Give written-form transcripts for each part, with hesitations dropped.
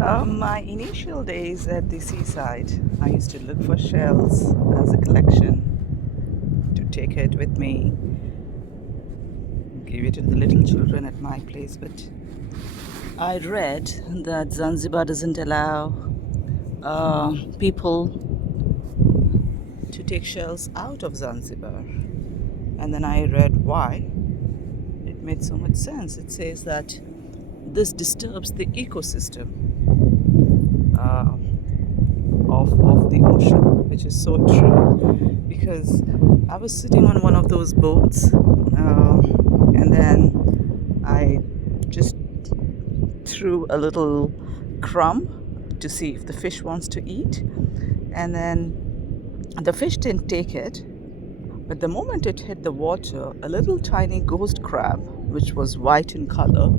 My initial days at the seaside, I used to look for shells as a collection to take it with me, give it to the little children at my place. But I read that Zanzibar doesn't allow people to take shells out of Zanzibar. And then I read why. It made so much sense. It says that this disturbs the ecosystem of the ocean, which is so true. Because I was sitting on one of those boats, and then I just threw a little crumb to see if the fish wants to eat, and then the fish didn't take it. But the moment it hit the water, a little tiny ghost crab, which was white in color,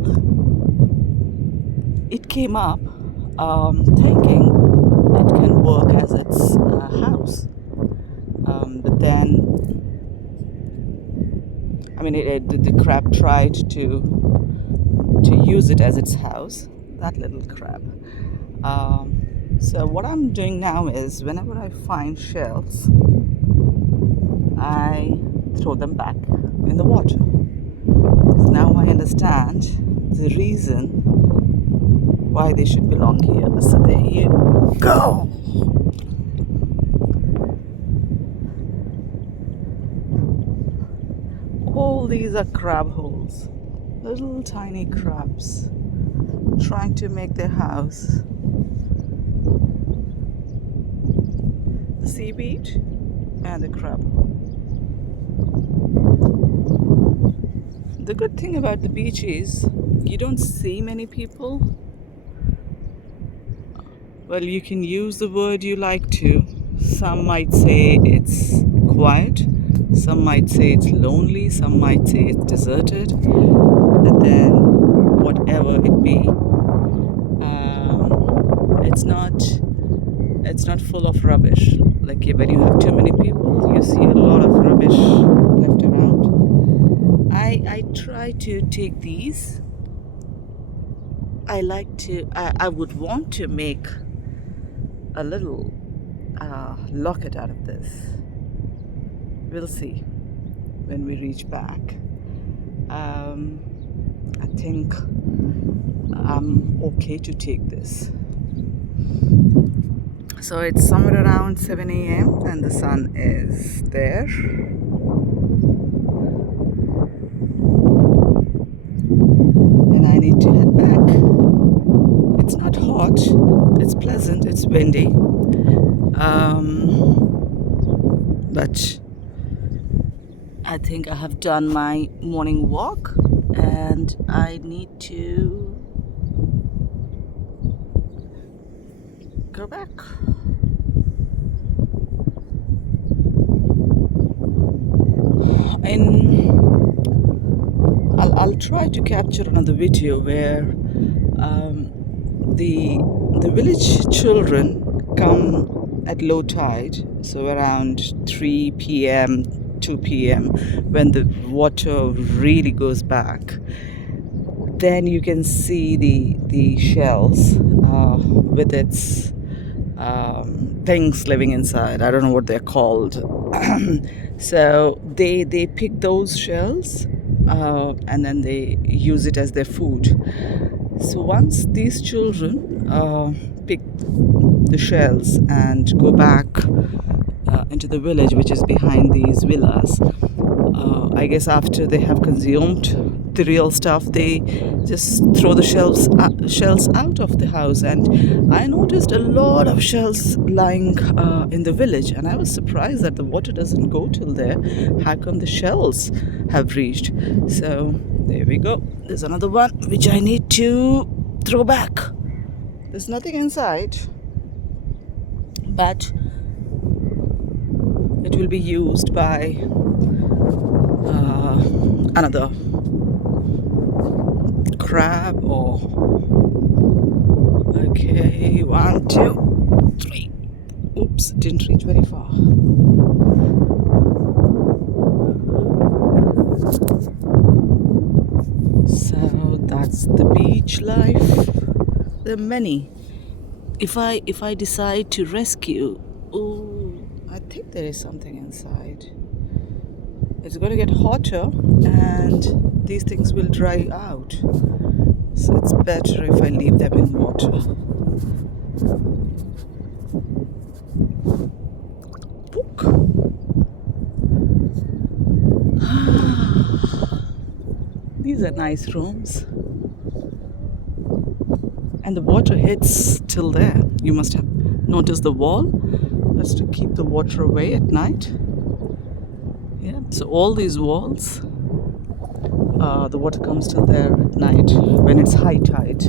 it came up, thinking it can work as its house. But then, I mean, the crab tried to use it as its house. That little crab. So what I'm doing now is, whenever I find shells, I throw them back in the water. Now I understand the reason why they should belong here. So there you go. All these are crab holes. Little tiny crabs trying to make their house. The seaweed and the crab hole. The good thing about the beach is you don't see many people. Well, you can use the word you like to. Some might say it's quiet, some might say it's lonely, some might say it's deserted. But then, whatever it be, it's not full of rubbish. Like when you have too many people, you see a lot of rubbish left around. I try to take these. I would want to make a little locket out of this. We'll see when we reach back. I think I'm okay to take this. So it's somewhere around 7 a.m. and the sun is there. And I need to head back. It's not hot, it's pleasant, it's windy. But I think I have done my morning walk and I need to go back. I'll try to capture another video where the village children come at low tide, so around 3 p.m., 2 p.m., when the water really goes back. Then you can see the shells with its things living inside. I don't know what they're called. So they pick those shells and then they use it as their food. So once these children pick the shells and go back into the village, which is behind these villas, I guess after they have consumed the real stuff, they just throw the shells out of the house. And I noticed a lot of shells lying in the village, and I was surprised that the water doesn't go till there. How come the shells have reached? So there we go. There's another one which I need to throw back. There's nothing inside, but it will be used by another crab or okay, 1, 2, 3. Oops, didn't reach very far. So that's the beach life. There are many if I decide to rescue, oh, I think there is something inside. It's going to get hotter, and these things will dry out. So it's better if I leave them in water. Book. These are nice rooms. And the water hits till there. You must have noticed the wall. That's to keep the water away at night. Yeah, so all these walls, the water comes till there at night when it's high tide.